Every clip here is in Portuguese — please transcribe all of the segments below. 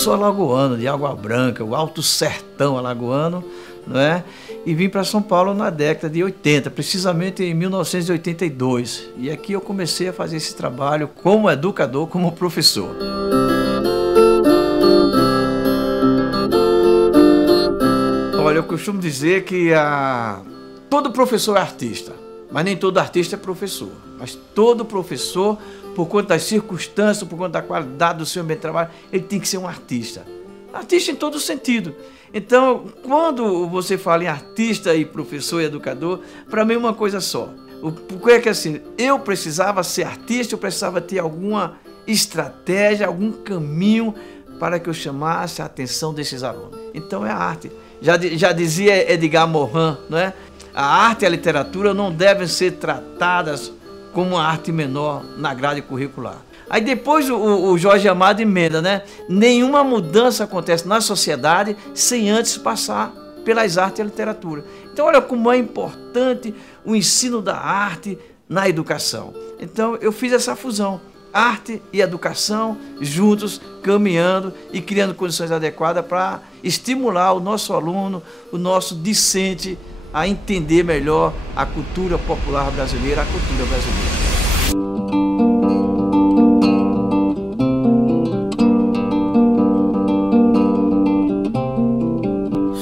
sou alagoano, de Água Branca, o Alto Sertão alagoano, não é? E vim para São Paulo na década de 80, precisamente em 1982. E aqui eu comecei a fazer esse trabalho como educador, como professor. Olha, eu costumo dizer que todo professor é artista, mas nem todo artista é professor. Mas todo professor, por conta das circunstâncias, por conta da qualidade do seu meio de trabalho, ele tem que ser um artista. Artista em todo sentido. Então, quando você fala em artista e professor e educador, para mim é uma coisa só. Porque é que assim, eu precisava ser artista, eu precisava ter alguma estratégia, algum caminho para que eu chamasse a atenção desses alunos. Então é a arte. Já dizia Edgar Morin, não é? A arte e a literatura não devem ser tratadas como uma arte menor na grade curricular. Aí depois o Jorge Amado emenda, né? Nenhuma mudança acontece na sociedade sem antes passar pelas artes e a literatura. Então olha como é importante o ensino da arte na educação. Então eu fiz essa fusão, arte e educação juntos, caminhando e criando condições adequadas para estimular o nosso aluno, o nosso discente a entender melhor a cultura popular brasileira, a cultura brasileira.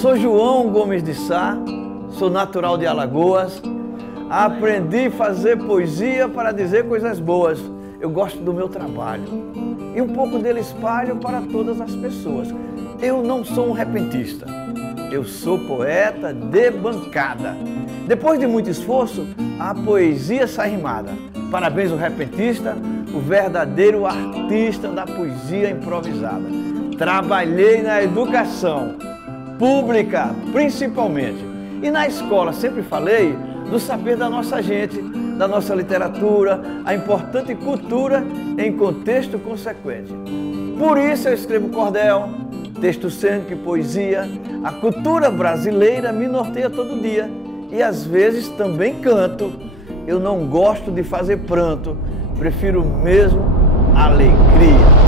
Sou João Gomes de Sá, sou natural de Alagoas, aprendi a fazer poesia para dizer coisas boas. Eu gosto do meu trabalho e um pouco dele espalho para todas as pessoas. Eu não sou um repentista, eu sou poeta de bancada. Depois de muito esforço, a poesia sai rimada. Parabéns ao repentista, o verdadeiro artista da poesia improvisada. Trabalhei na educação pública, principalmente. E na escola sempre falei do saber da nossa gente, da nossa literatura, a importante cultura em contexto consequente. Por isso eu escrevo cordel, texto cênico e poesia. A cultura brasileira me norteia todo dia e às vezes também canto. Eu não gosto de fazer pranto, prefiro mesmo alegria.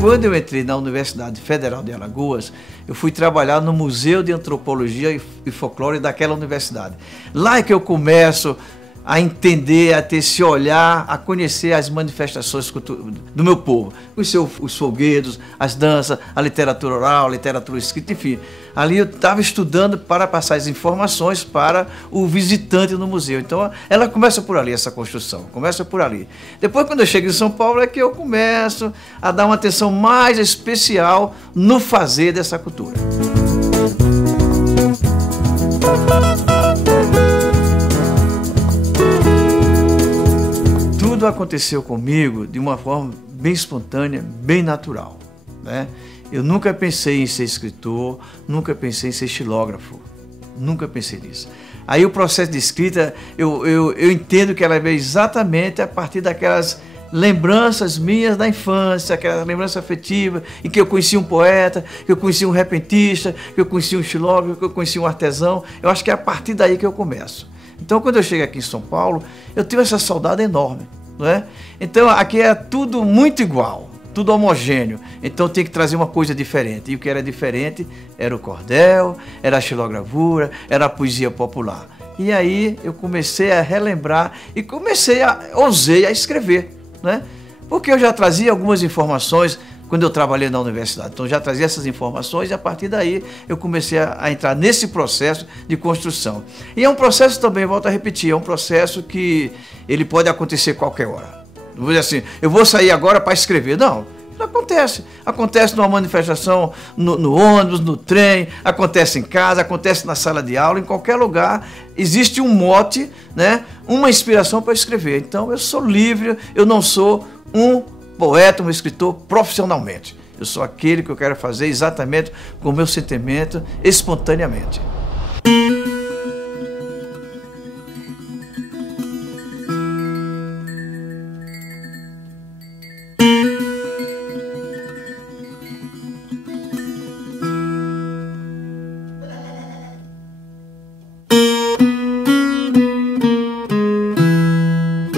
Quando eu entrei na Universidade Federal de Alagoas, eu fui trabalhar no Museu de Antropologia e Folclore daquela universidade. Lá é que eu começo a entender, a ter esse olhar, a conhecer as manifestações do meu povo. Conhecer os folguedos, as danças, a literatura oral, a literatura escrita, enfim. Ali eu estava estudando para passar as informações para o visitante no museu. Então ela começa por ali, essa construção, começa por ali. Depois, quando eu chego em São Paulo, é que eu começo a dar uma atenção mais especial no fazer dessa cultura. Tudo aconteceu comigo de uma forma bem espontânea, bem natural, né? Eu nunca pensei em ser escritor, nunca pensei em ser xilógrafo, nunca pensei nisso. Aí o processo de escrita, eu entendo que ela veio exatamente a partir daquelas lembranças minhas da infância, aquela lembrança afetiva, em que eu conheci um poeta, que eu conheci um repentista, que eu conheci um xilógrafo, que eu conheci um artesão. Eu acho que é a partir daí que eu começo. Então, quando eu chego aqui em São Paulo, eu tive essa saudade enorme, não é? Então, aqui é tudo muito igual, tudo homogêneo. Então, tem que trazer uma coisa diferente. E o que era diferente era o cordel, era a xilogravura, era a poesia popular. E aí, eu comecei a relembrar e ousei a escrever, né? Porque eu já trazia algumas informações quando eu trabalhei na universidade. Então, já trazia essas informações e, a partir daí, eu comecei a entrar nesse processo de construção. E é um processo também, volto a repetir, é um processo que ele pode acontecer a qualquer hora. Não vou dizer assim, eu vou sair agora para escrever. Não, isso acontece. Acontece numa manifestação, no ônibus, no trem, acontece em casa, acontece na sala de aula, em qualquer lugar. Existe um mote, né, uma inspiração para escrever. Então, eu sou livre, eu não sou um poeta, um escritor profissionalmente. Eu sou aquele que eu quero fazer exatamente com o meu sentimento, espontaneamente.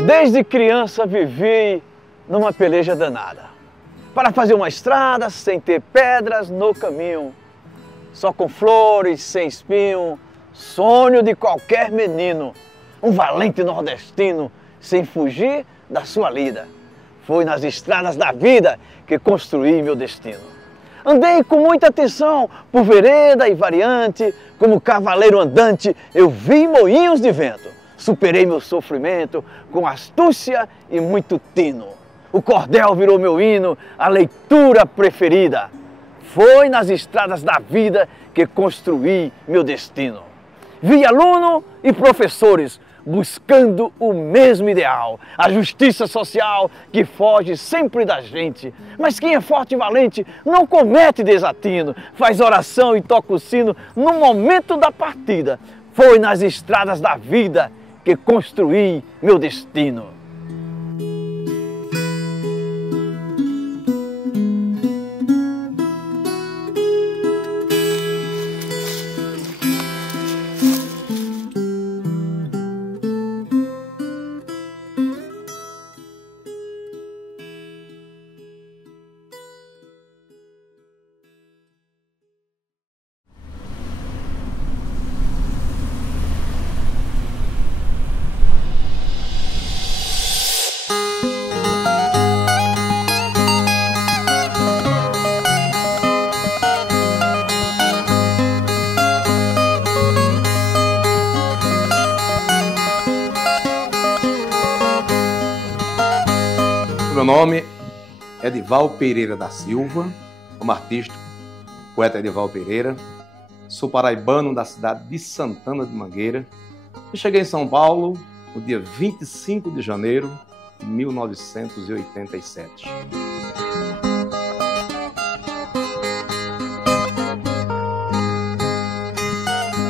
Desde criança vivi numa peleja danada, para fazer uma estrada sem ter pedras no caminho, só com flores, sem espinho, sonho de qualquer menino, um valente nordestino, sem fugir da sua lida. Foi nas estradas da vida que construí meu destino. Andei com muita atenção por vereda e variante, como cavaleiro andante eu vi moinhos de vento. Superei meu sofrimento com astúcia e muito tino. O cordel virou meu hino, a leitura preferida. Foi nas estradas da vida que construí meu destino. Vi aluno e professores buscando o mesmo ideal, a justiça social que foge sempre da gente. Mas quem é forte e valente não comete desatino, faz oração e toca o sino no momento da partida. Foi nas estradas da vida que construí meu destino. Meu nome é Edival Pereira da Silva, como artista, poeta Edival Pereira. Sou paraibano da cidade de Santana de Mangueira e cheguei em São Paulo no dia 25 de janeiro de 1987.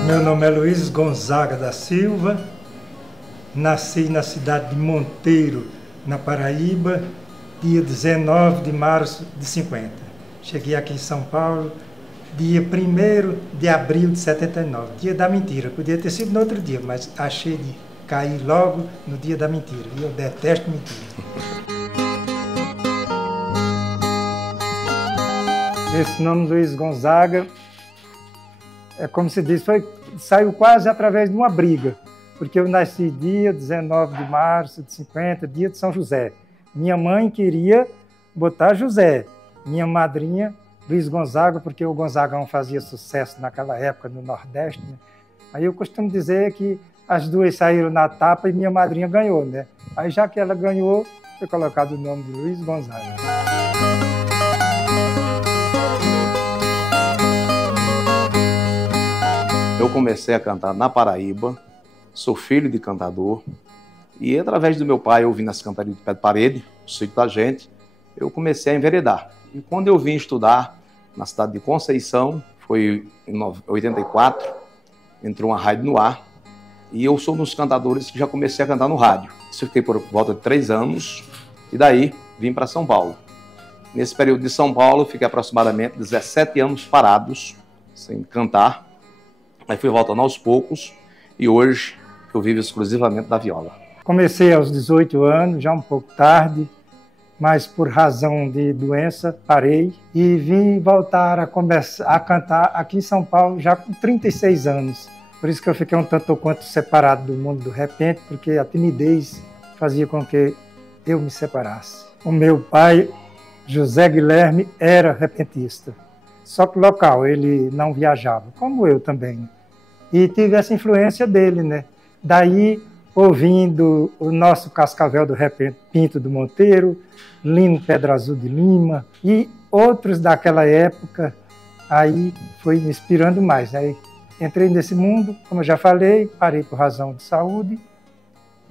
Meu nome é Luiz Gonzaga da Silva, nasci na cidade de Monteiro, na Paraíba, dia 19 de março de 50. Cheguei aqui em São Paulo, dia 1º de abril de 79, dia da mentira. Podia ter sido no outro dia, mas achei de cair logo no dia da mentira. E eu detesto mentira. Esse nome Luiz Gonzaga, é como se diz, saiu quase através de uma briga, porque eu nasci dia 19 de março de 50, dia de São José. Minha mãe queria botar José, minha madrinha Luiz Gonzaga, porque o Gonzagão fazia sucesso naquela época no Nordeste, né? Aí eu costumo dizer que as duas saíram na tapa e minha madrinha ganhou, né? Aí já que ela ganhou, foi colocado o nome de Luiz Gonzaga. Eu comecei a cantar na Paraíba, sou filho de cantador, e através do meu pai, ouvindo as cantarias de pé de parede, o sítio da gente, eu comecei a enveredar. E quando eu vim estudar na cidade de Conceição, foi em 84, entrou uma rádio no ar, e eu sou um dos cantadores que já comecei a cantar no rádio. Isso eu fiquei por volta de 3 anos, e daí vim para São Paulo. Nesse período de São Paulo, fiquei aproximadamente 17 anos parados, sem cantar. Aí fui voltando aos poucos, e hoje eu vivo exclusivamente da viola. Comecei aos 18 anos, já um pouco tarde, mas por razão de doença parei e vim voltar a cantar aqui em São Paulo já com 36 anos. Por isso que eu fiquei um tanto ou quanto separado do mundo do repente, porque a timidez fazia com que eu me separasse. O meu pai, José Guilherme, era repentista, só que local, ele não viajava, como eu também. E tive essa influência dele, né? Daí, ouvindo o nosso Cascavel do Repente, Pinto do Monteiro, Lino Pedra Azul de Lima e outros daquela época, aí foi me inspirando mais. Aí entrei nesse mundo, como eu já falei, parei por razão de saúde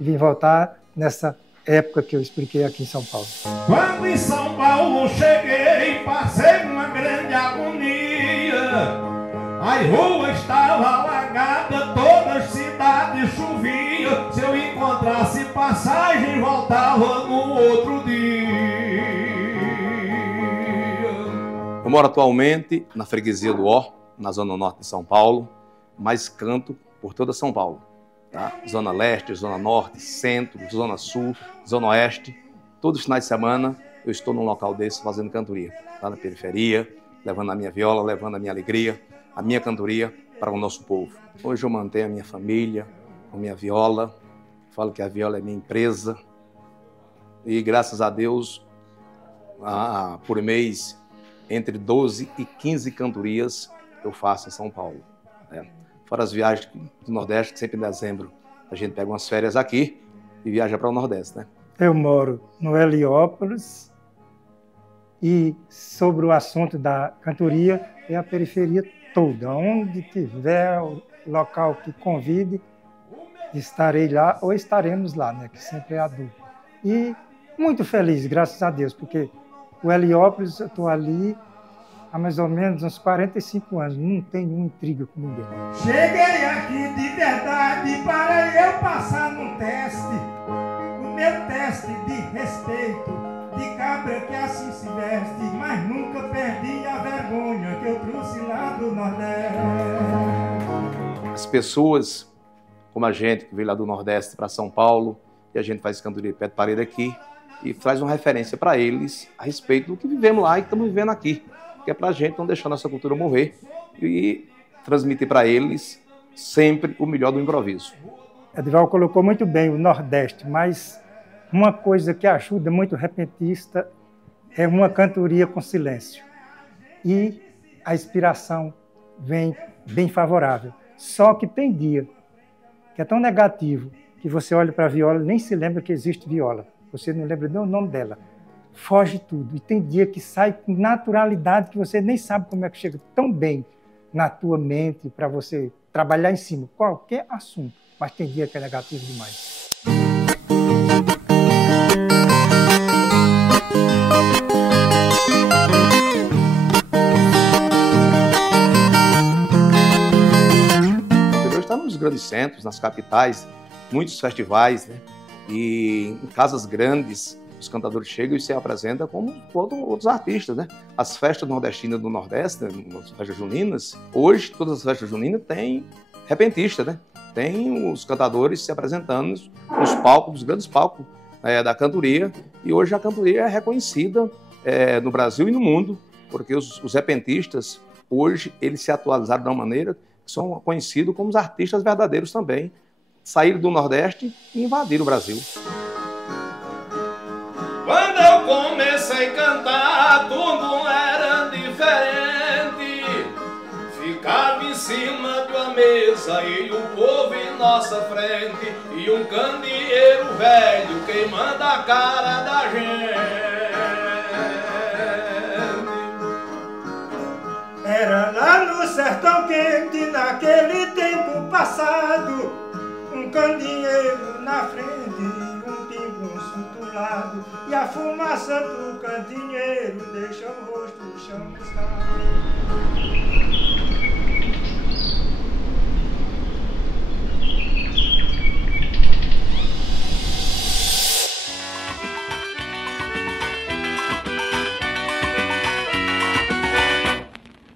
e vim voltar nessa época que eu expliquei aqui em São Paulo. Quando em São Paulo cheguei, passei uma grande agonia. A rua estava alagada, toda a cidade chovia. Se eu encontrasse passagem, voltava no outro dia. Eu moro atualmente na freguesia do Ó, na zona norte de São Paulo, mas canto por toda São Paulo. tá? Zona Leste, Zona Norte, Centro, Zona Sul, Zona Oeste. Todos os finais de semana eu estou num local desse fazendo cantoria, lá na periferia, levando a minha viola, levando a minha alegria, a minha cantoria para o nosso povo. Hoje eu mantenho a minha família, a minha viola, falo que a viola é minha empresa e graças a Deus, por mês, entre 12 e 15 cantorias eu faço em São Paulo. Né? Fora as viagens do Nordeste, que sempre em dezembro a gente pega umas férias aqui e viaja para o Nordeste. Né? Eu moro no Heliópolis e sobre o assunto da cantoria é a periferia toda. Onde tiver o local que convide, estarei lá ou estaremos lá, né? Que sempre é a dupla. E muito feliz, graças a Deus, porque o Heliópolis, eu estou ali há mais ou menos uns 45 anos, não tenho nenhuma intriga com ninguém. Cheguei aqui de verdade para eu passar num teste, o meu teste de respeito, de cabra que assim se veste, mas nunca perdi a vergonha que eu trouxe lá do Nordeste. As pessoas como a gente, que veio lá do Nordeste para São Paulo, e a gente faz cantoria de pé de parede aqui, e traz uma referência para eles a respeito do que vivemos lá e que estamos vivendo aqui, que é para a gente não deixar nossa cultura morrer e transmitir para eles sempre o melhor do improviso. Edivaldo colocou muito bem o Nordeste, mas uma coisa que ajuda muito o repentista é uma cantoria com silêncio. E a inspiração vem bem favorável. Só que tem dia que é tão negativo que você olha para a viola e nem se lembra que existe viola. Você não lembra nem o nome dela. Foge tudo. E tem dia que sai com naturalidade que você nem sabe como é que chega tão bem na tua mente para você trabalhar em cima, qualquer assunto. Mas tem dia que é negativo demais. Está nos grandes centros, nas capitais, muitos festivais, né? E em casas grandes, os cantadores chegam e se apresentam como outros artistas, né? As festas nordestinas do Nordeste, as festas juninas, hoje todas as festas juninas têm repentista, né? Tem os cantadores se apresentando nos palcos, nos grandes palcos da cantoria, e hoje a cantoria é reconhecida no Brasil e no mundo, porque os repentistas, hoje, eles se atualizaram de uma maneira que são conhecidos como os artistas verdadeiros também, saíram do Nordeste e invadiram o Brasil. Quando eu comecei a cantar, tudo era diferente. Ficava em cima de uma mesa e o povo em nossa frente, e um candeeiro velho queimando a cara da gente. Era lá no sertão quente, naquele tempo passado, um candeeiro na frente, um pingo do lado, e a fumaça do candeeiro deixa o rosto chamuscado.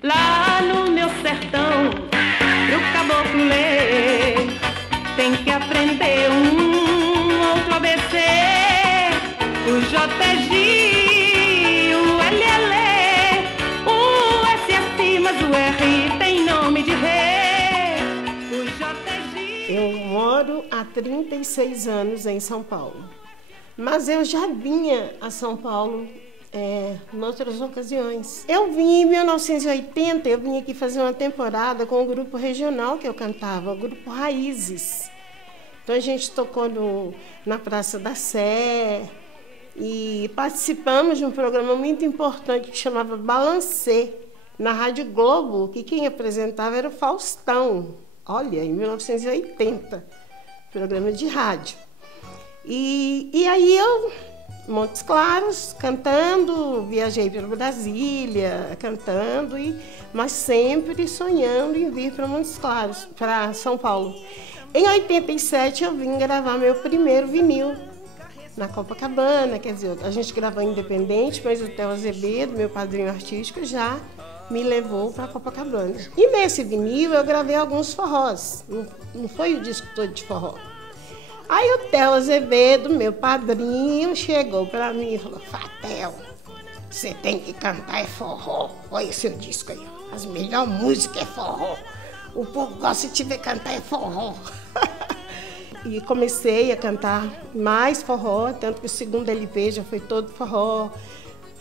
Lá no meu sertão, pro caboclo ler, tem que aprender outro ABC, o JG, o LL, o SS, mas o R tem nome de rei, o JG. Eu moro há 36 anos em São Paulo, mas eu já vinha a São Paulo em outras ocasiões. Eu vim em 1980, eu vim aqui fazer uma temporada com o grupo regional que eu cantava, o grupo Raízes. Então a gente tocou na Praça da Sé e participamos de um programa muito importante que chamava Balancê, na Rádio Globo, que quem apresentava era o Faustão. Olha, em 1980, programa de rádio. E aí eu, Montes Claros, cantando, viajei para Brasília, cantando, mas sempre sonhando em vir para Montes Claros, para São Paulo. Em 87 eu vim gravar meu primeiro vinil na Copacabana, quer dizer, a gente gravou independente, mas o Theo Azevedo, meu padrinho artístico, já me levou para Copacabana. E nesse vinil eu gravei alguns forrós, não foi o disco todo de forró. Aí o Theo Azevedo, meu padrinho, chegou para mim e falou: Fatel, você tem que cantar forró. Olha seu disco aí, as melhores músicas é forró. O povo gosta de te ver cantar forró. E comecei a cantar mais forró, tanto que o segundo LP já foi todo forró.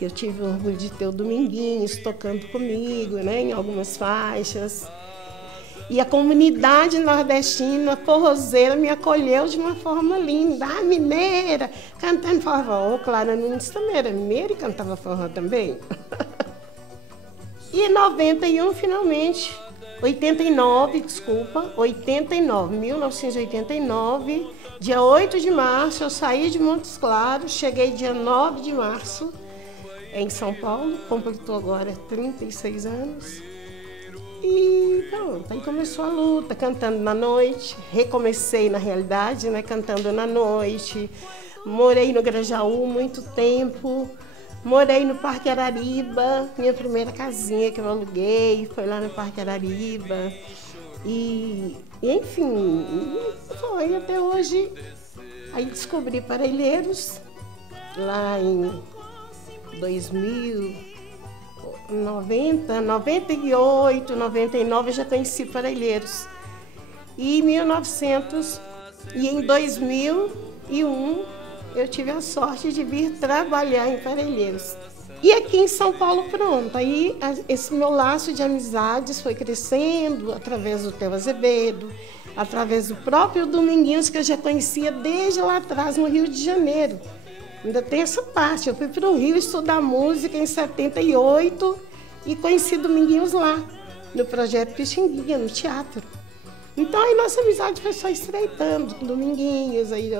Eu tive o orgulho de ter o Dominguinhos tocando comigo, né, em algumas faixas. E a comunidade nordestina, forrozeira, me acolheu de uma forma linda. Ah, mineira, cantando forró. Clara Nunes também era mineira e cantava forró também. E em 91, finalmente, 1989, dia 8 de março, eu saí de Montes Claros, cheguei dia 9 de março em São Paulo, completou agora 36 anos. E pronto, aí começou a luta, cantando na noite, recomecei na realidade, né, cantando na noite. Morei no Grajaú muito tempo, morei no Parque Arariba, minha primeira casinha que eu aluguei, foi lá no Parque Arariba. E enfim, foi até hoje. Aí descobri Parelheiros, lá em 2090, 98, 99 eu já conheci Parelheiros. E em 2001 eu tive a sorte de vir trabalhar em Parelheiros. E aqui em São Paulo, pronto. Aí esse meu laço de amizades foi crescendo através do Theo Azevedo, através do próprio Dominguinhos, que eu já conhecia desde lá atrás, no Rio de Janeiro. Ainda tem essa parte. Eu fui para o Rio estudar música em 78 e conheci Dominguinhos lá, no Projeto Pixinguinha, no teatro. Então, aí nossa amizade foi só estreitando com Dominguinhos, aí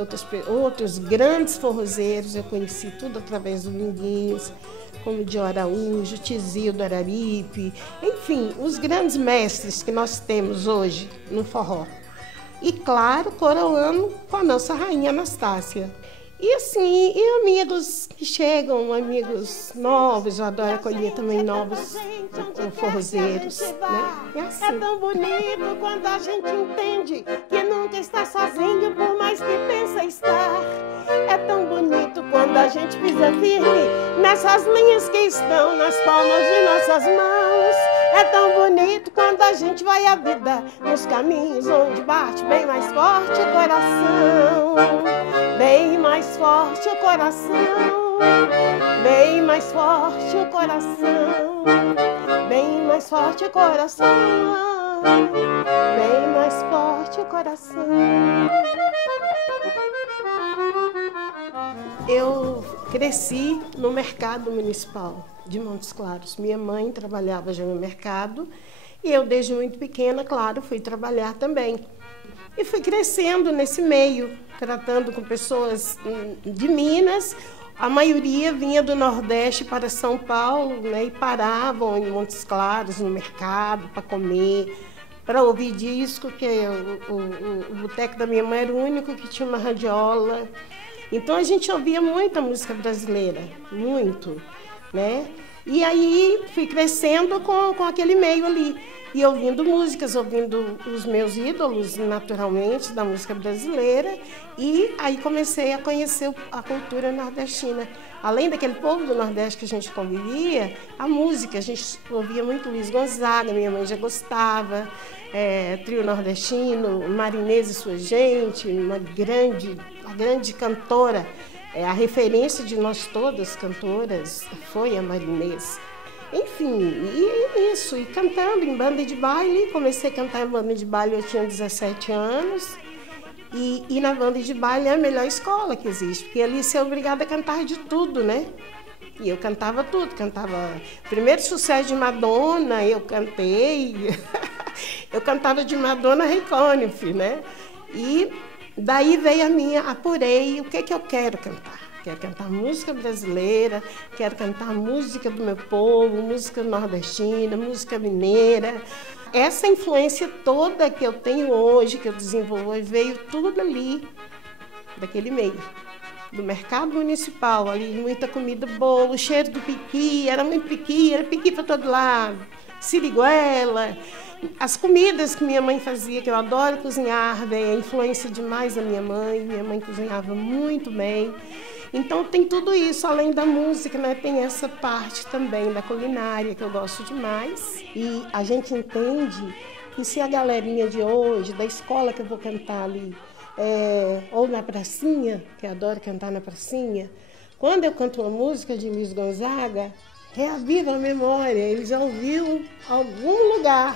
outros grandes forrozeiros, eu conheci tudo através do Dominguinhos, como Dio Araújo, Tizio do Araripe, enfim, os grandes mestres que nós temos hoje no forró. E, claro, coroando com a nossa rainha Anastácia. E assim, e amigos que chegam, amigos novos, eu adoro acolher também novos forrozeiros, né? É assim. É tão bonito quando a gente entende que nunca está sozinho, por mais que pensa estar. É tão bonito quando a gente pisa firme nessas linhas que estão nas palmas de nossas mãos. É tão bonito quando a gente vai à vida nos caminhos onde bate bem mais forte o coração. Bem mais forte o coração, bem mais forte o coração, bem mais forte o coração, bem mais forte o coração. Eu cresci no mercado municipal de Montes Claros. Minha mãe trabalhava já no mercado e eu, desde muito pequena, claro, fui trabalhar também. E fui crescendo nesse meio, tratando com pessoas de Minas. A maioria vinha do Nordeste para São Paulo, né, e paravam em Montes Claros, no mercado, para comer, para ouvir disco, que o boteco da minha mãe era o único que tinha uma radiola. Então a gente ouvia muita música brasileira, muito, né? E aí fui crescendo com aquele meio ali. E ouvindo músicas, ouvindo os meus ídolos, naturalmente, da música brasileira. E aí comecei a conhecer a cultura nordestina. Além daquele povo do Nordeste que a gente convivia, a música, a gente ouvia muito Luiz Gonzaga, minha mãe já gostava, trio nordestino, Marinês e sua gente, a grande cantora, a referência de nós todas cantoras foi a Marinês. Enfim, e isso, e cantando em banda de baile. Comecei a cantar em banda de baile, eu tinha 17 anos. E na banda de baile é a melhor escola que existe, porque ali você é obrigada a cantar de tudo, né? E eu cantava tudo, cantava primeiro sucesso de Madonna, eu cantei, eu cantava de Madonna Reconif, né? E daí veio a minha, apurei, o que eu quero cantar? Quero cantar música brasileira, quero cantar música do meu povo, música nordestina, música mineira. Essa influência toda que eu tenho hoje, que eu desenvolvo, veio tudo ali, daquele meio. do mercado municipal, ali muita comida boa, o cheiro do piqui, era muito piqui, era piqui para todo lado, siriguela. As comidas que minha mãe fazia, que eu adoro cozinhar, vem a influência demais da minha mãe cozinhava muito bem. Então tem tudo isso, além da música, né? Tem essa parte também da culinária que eu gosto demais. E a gente entende que se a galerinha de hoje, da escola que eu vou cantar ali, ou na pracinha, que eu adoro cantar na pracinha, quando eu canto uma música de Luiz Gonzaga, reaviva a memória, ele já ouviu em algum lugar,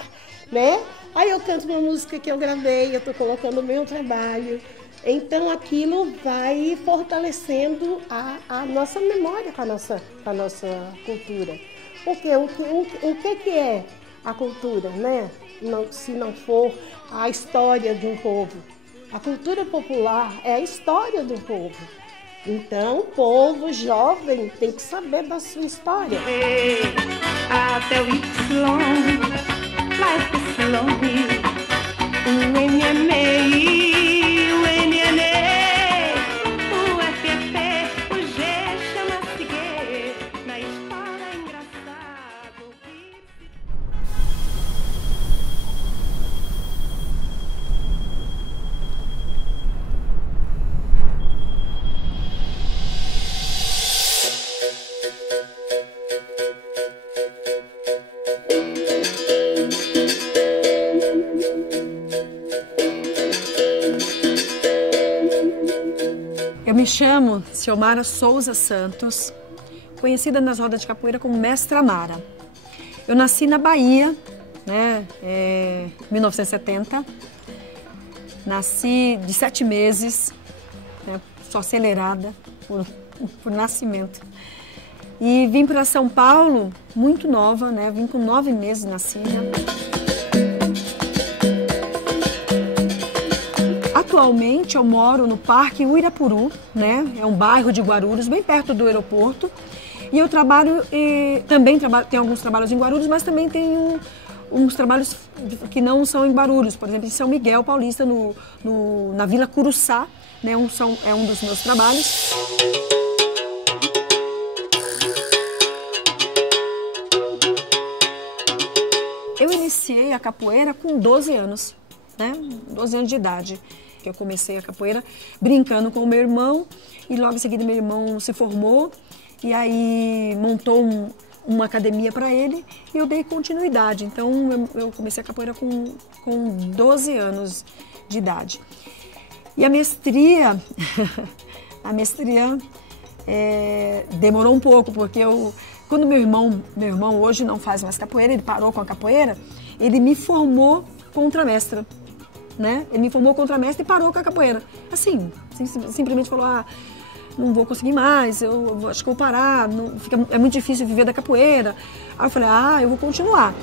né? Aí eu canto uma música que eu gravei, eu estou colocando o meu trabalho. Então aquilo vai fortalecendo a nossa memória com a nossa cultura. Porque o que é a cultura, né? Se não for a história de um povo. A cultura popular é a história do povo. Então, o povo jovem tem que saber da sua história. Até o Y, life is lonely, o NMI. Eu me chamo Ciomara Souza Santos, conhecida nas rodas de capoeira como Mestra Mara. Eu nasci na Bahia, né, em 1970. Nasci de 7 meses, né, sou acelerada por nascimento. E vim para São Paulo muito nova, né, vim com 9 meses nascida. Atualmente eu moro no Parque Uirapuru, né? É um bairro de Guarulhos, bem perto do aeroporto. E eu trabalho, tenho alguns trabalhos em Guarulhos, mas também tenho uns trabalhos que não são em Guarulhos. Por exemplo, em São Miguel Paulista, na Vila Curuçá, né? É um dos meus trabalhos. Eu iniciei a capoeira com 12 anos, né? 12 anos de idade. Eu comecei a capoeira brincando com o meu irmão e logo em seguida meu irmão se formou e aí montou uma academia para ele e eu dei continuidade. Então eu comecei a capoeira com 12 anos de idade. E a mestria, demorou um pouco, porque quando meu irmão hoje não faz mais capoeira, ele parou com a capoeira, ele me formou contramestra. Né? Ele me formou contramestre e parou com a capoeira. Assim, simplesmente falou, não vou conseguir mais, eu acho que vou parar, é muito difícil viver da capoeira. Aí eu falei, eu vou continuar.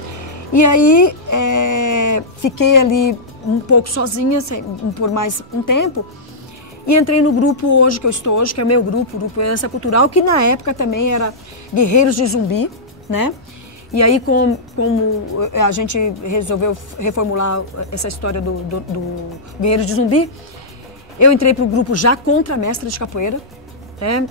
E aí, fiquei ali um pouco sozinha, por mais um tempo, e entrei no grupo hoje que eu estou hoje, que é o meu grupo, o Grupo Herança Cultural, que na época também era Guerreiros de Zumbi, né? E aí, como a gente resolveu reformular essa história do Guerreiro de Zumbi, eu entrei para o grupo já contramestre de capoeira, né?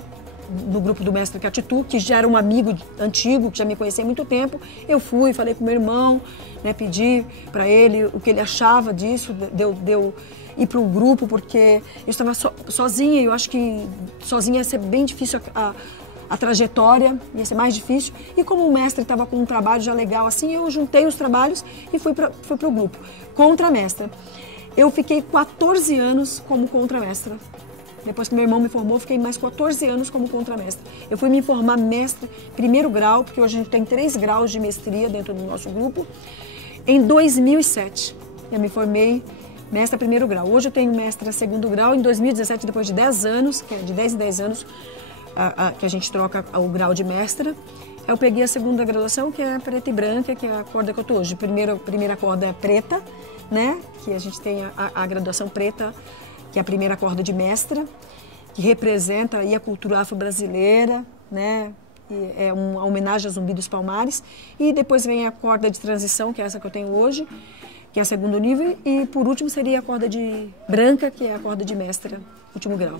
No grupo do mestre Catitu, que já era um amigo antigo, que já me conhecia há muito tempo. Eu fui, falei com meu irmão, né, pedi para ele o que ele achava disso, deu ir para o grupo, porque eu estava sozinha, e eu acho que sozinha ia ser bem difícil a trajetória, ia ser mais difícil. E como o mestre estava com um trabalho já legal assim, eu juntei os trabalhos e fui para o grupo. Contramestra. Eu fiquei 14 anos como contramestra. Depois que meu irmão me formou, fiquei mais 14 anos como contramestra. Eu fui me formar mestre primeiro grau, porque hoje a gente tem 3 graus de mestria dentro do nosso grupo, em 2007. Eu me formei mestra primeiro grau. Hoje eu tenho mestra segundo grau. Em 2017, depois de 10 anos, que é de 10 em 10 anos, que a gente troca o grau de mestra, eu peguei a segunda graduação, que é preta e branca, que é a corda que eu estou hoje. Primeira corda é preta, né? Que a gente tem a graduação preta, que é a primeira corda de mestra, que representa aí a cultura afro-brasileira, né? E é uma homenagem a Zumbi dos Palmares. E depois vem a corda de transição, que é essa que eu tenho hoje, que é o segundo nível. E por último seria a corda de branca, que é a corda de mestra, último grau.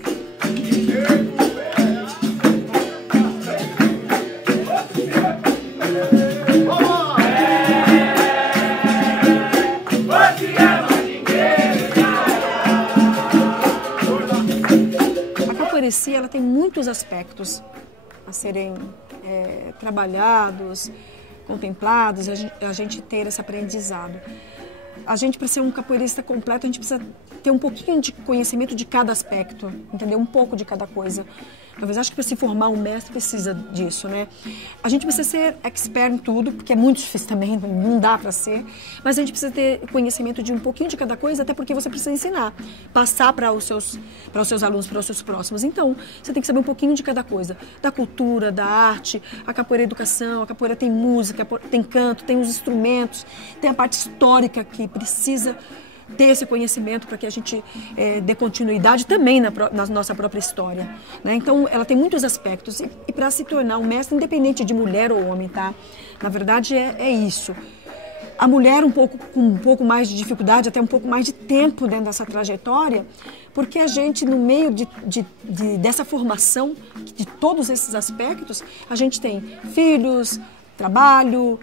Ela tem muitos aspectos a serem trabalhados, contemplados, a gente ter esse aprendizado. A gente, para ser um capoeirista completo, a gente precisa ter um pouquinho de conhecimento de cada aspecto, entender um pouco de cada coisa. Talvez acho que para se formar um mestre precisa disso, né? A gente precisa ser expert em tudo, porque é muito difícil também, não dá para ser, mas a gente precisa ter conhecimento de um pouquinho de cada coisa, até porque você precisa ensinar, passar para os seus alunos, para os seus próximos. Então, você tem que saber um pouquinho de cada coisa, da cultura, da arte, a capoeira é educação, a capoeira tem música, tem canto, tem os instrumentos, tem a parte histórica que precisa ter esse conhecimento para que a gente dê continuidade também na nossa própria história, né? Então, ela tem muitos aspectos e para se tornar um mestre, independente de mulher ou homem, tá? Na verdade, é isso. A mulher com um pouco mais de dificuldade, até um pouco mais de tempo dentro dessa trajetória, porque a gente, no meio dessa formação, de todos esses aspectos, a gente tem filhos, trabalho,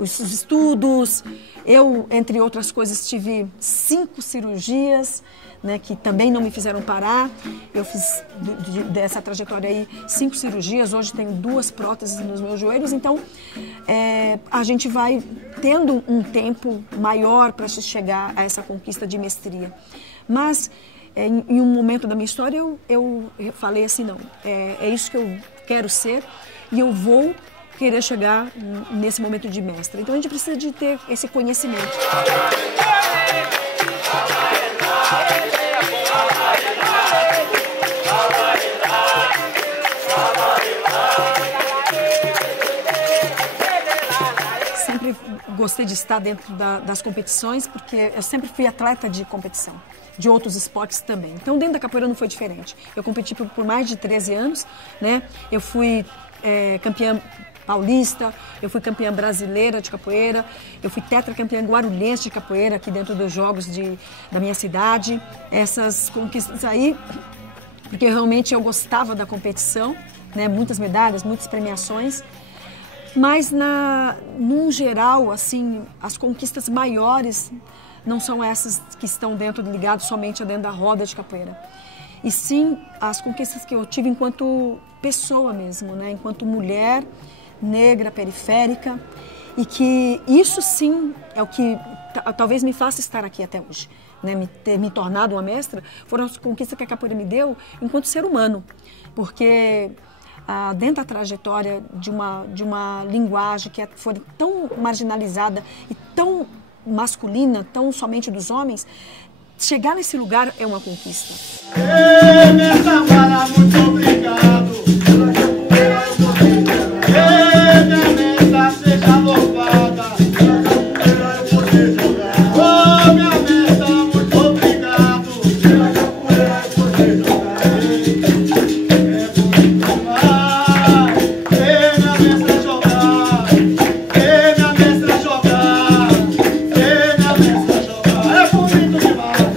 os estudos. Eu, entre outras coisas, tive 5 cirurgias, né, que também não me fizeram parar. Eu fiz dessa trajetória aí 5 cirurgias, hoje tenho 2 próteses nos meus joelhos, então a gente vai tendo um tempo maior para chegar a essa conquista de mestria. Mas em um momento da minha história eu falei assim, não, é isso que eu quero ser e eu vou querer chegar nesse momento de mestre. Então a gente precisa de ter esse conhecimento. Sempre gostei de estar dentro das competições, porque eu sempre fui atleta de competição, de outros esportes também. Então dentro da capoeira não foi diferente. Eu competi por mais de 13 anos, né? Eu fui campeã paulista, eu fui campeã brasileira de capoeira, eu fui tetracampeã guarulhense de capoeira aqui dentro dos jogos da minha cidade. Essas conquistas aí, porque realmente eu gostava da competição, né? Muitas medalhas, muitas premiações, mas num geral, assim, as conquistas maiores não são essas que estão ligadas somente dentro da roda de capoeira, e sim as conquistas que eu tive enquanto pessoa mesmo, né? Enquanto mulher negra, periférica, e que isso sim é o que talvez me faça estar aqui até hoje, né? Ter me tornado uma mestra foram as conquistas que a capoeira me deu enquanto ser humano, porque dentro da trajetória de uma linguagem que foi tão marginalizada e tão masculina, tão somente dos homens, chegar nesse lugar é uma conquista. Ei, minha Samara, muito obrigado. Ei, minha mesa, seja louvada. Oh, minha mesa, muito obrigado. Ei, minha mesa jogar. Ei, minha mesa jogar. Ei, minha mesa jogar. É bonito demais. É bonito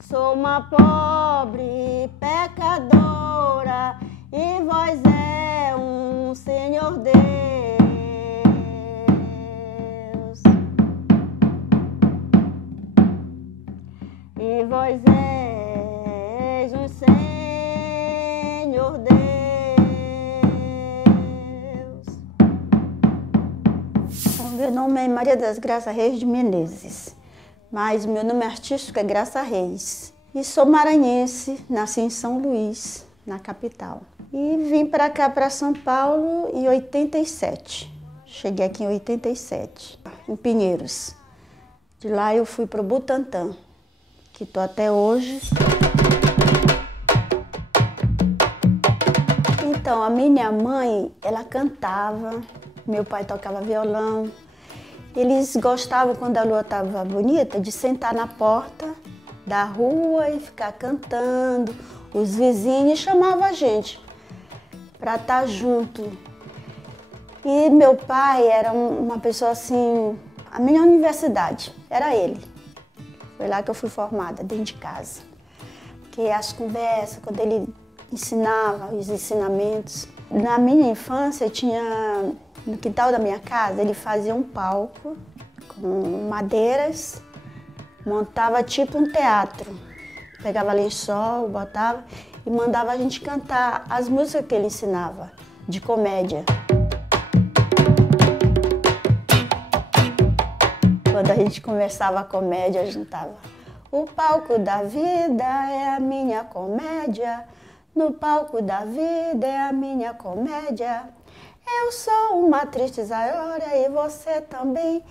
Sou uma pobre pecadora e vós é um Senhor Deus. E vós és o Senhor Deus. Meu nome é Maria das Graças Reis de Menezes, mas meu nome artístico é Graça Reis. E sou maranhense, nasci em São Luís, na capital. E vim para cá, para São Paulo, em 87. Cheguei aqui em 87, em Pinheiros. De lá eu fui para o Butantã, que estou até hoje. Então, a minha mãe, ela cantava, meu pai tocava violão. Eles gostavam, quando a lua estava bonita, de sentar na porta da rua e ficar cantando. Os vizinhos chamavam a gente para estar junto. E meu pai era uma pessoa assim, a minha universidade era ele. Foi lá que eu fui formada, dentro de casa. Porque as conversas, quando ele ensinava, os ensinamentos. Na minha infância, tinha, no quintal da minha casa, ele fazia um palco com madeiras, montava tipo um teatro. Pegava lençol, botava e mandava a gente cantar as músicas que ele ensinava, de comédia. Quando a gente começava a comédia, eu juntava: o palco da vida é a minha comédia, no palco da vida é a minha comédia. Eu sou uma triste zaiora e você também,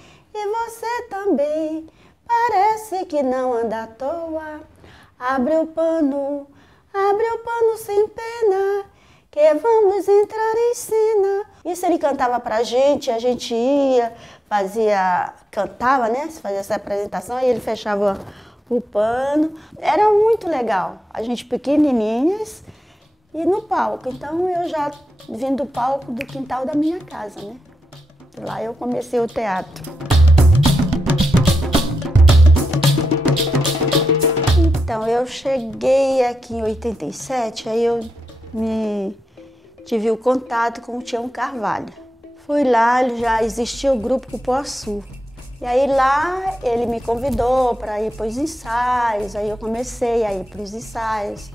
parece que não anda à toa. Abre o pano sem pena, que vamos entrar em cena. Isso ele cantava pra gente, a gente ia, cantava, né? Fazia essa apresentação e ele fechava o pano. Era muito legal, a gente pequenininhas e no palco. Então eu já vim do palco do quintal da minha casa, né? Lá eu comecei o teatro. Então, eu cheguei aqui em 87, aí eu tive o contato com o Tião Carvalho. Fui lá, já existia o grupo Cupuaçu. E aí lá ele me convidou para ir para os ensaios, aí eu comecei a ir para os ensaios.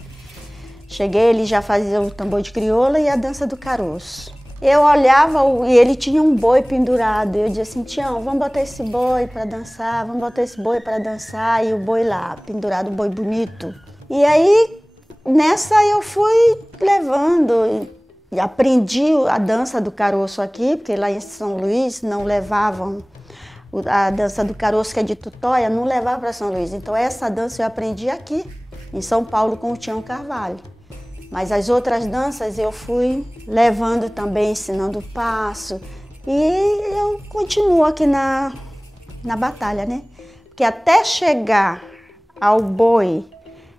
Cheguei, ele já fazia o tambor de crioula e a dança do caroço. Eu olhava e ele tinha um boi pendurado. Eu dizia assim: Tião, vamos botar esse boi para dançar, vamos botar esse boi para dançar. E o boi lá, pendurado, um boi bonito. E aí, nessa eu fui levando e aprendi a dança do caroço aqui, porque lá em São Luís não levavam a dança do caroço, que é de tutóia, não levava para São Luís. Então essa dança eu aprendi aqui, em São Paulo, com o Tião Carvalho. Mas as outras danças eu fui levando também, ensinando o passo. E eu continuo aqui na batalha, né? Porque até chegar ao boi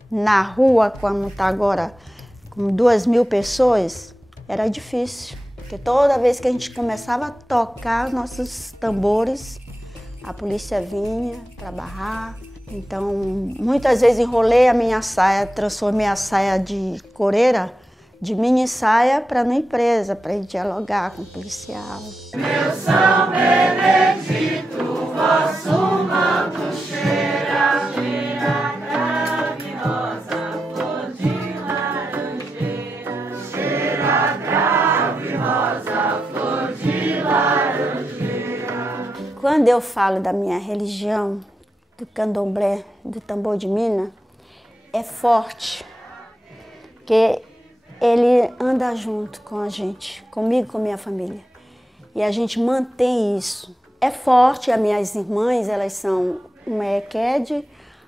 na rua, como está agora, com 2.000 pessoas, era difícil. Porque toda vez que a gente começava a tocar nossos tambores, a polícia vinha para barrar. Então, muitas vezes enrolei a minha saia, transformei a saia de coreira, de mini saia, para não ir presa, para ir dialogar com o policial. Meu São Benedito, vosso manto cheira, cheira crave rosa, flor de laranjeira. Cheira crave rosa, flor de laranjeira. Quando eu falo da minha religião, do candomblé, do tambor de mina, é forte, porque ele anda junto com a gente, comigo, com minha família. E a gente mantém isso. É forte, as minhas irmãs, elas são, uma é Ked,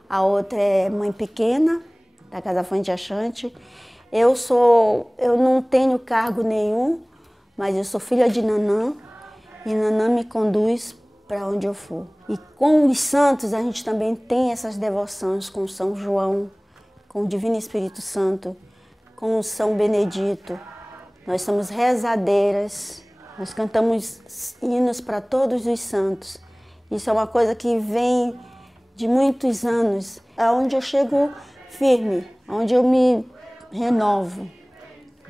a outra é Mãe Pequena, da Casa Fonte Achante. Eu não tenho cargo nenhum, mas eu sou filha de Nanã, e Nanã me conduz para onde eu for. E com os santos a gente também tem essas devoções com São João, com o Divino Espírito Santo, com o São Benedito. Nós somos rezadeiras, nós cantamos hinos para todos os santos. Isso é uma coisa que vem de muitos anos, aonde eu chego firme, onde eu me renovo.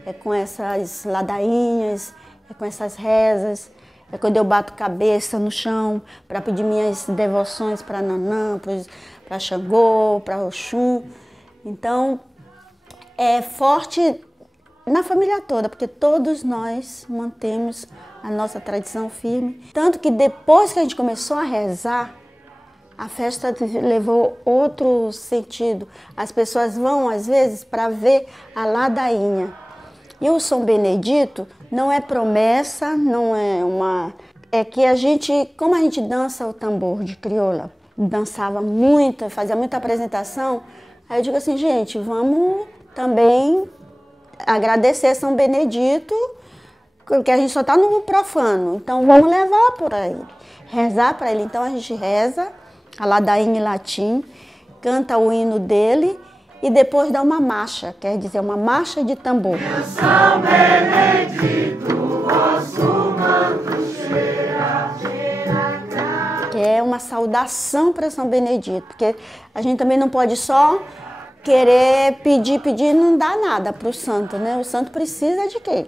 É com essas ladainhas, é com essas rezas, É quando eu bato cabeça no chão para pedir minhas devoções para Nanã, para Xangô, para Oxum. Então, é forte na família toda, porque todos nós mantemos a nossa tradição firme. Tanto que depois que a gente começou a rezar, a festa levou outro sentido. As pessoas vão, às vezes, para ver a ladainha. E o São Benedito não é promessa, não é uma... É que a gente, como a gente dança o tambor de crioula, dançava muito, fazia muita apresentação, aí eu digo assim, gente, vamos também agradecer São Benedito, porque a gente só está no profano, então vamos levar para ele, rezar para ele. Então a gente reza a ladainha em latim, canta o hino dele e depois dá uma marcha, quer dizer, uma marcha de tambor. São Benedito, vosso manto cheira, que é uma saudação para São Benedito, porque a gente também não pode só querer pedir, não dá nada para o santo, né? O santo precisa de quê?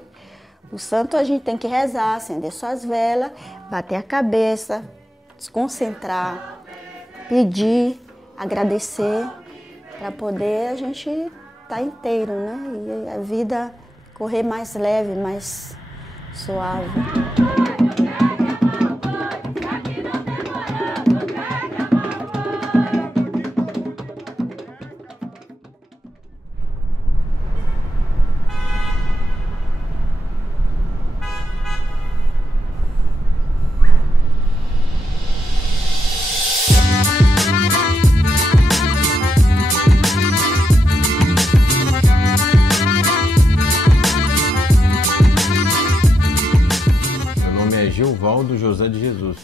O santo a gente tem que rezar, acender suas velas, bater a cabeça, se concentrar, pedir, agradecer, para poder a gente estar inteiro, né? E a vida correr mais leve, mais suave. Gilvaldo José de Jesus.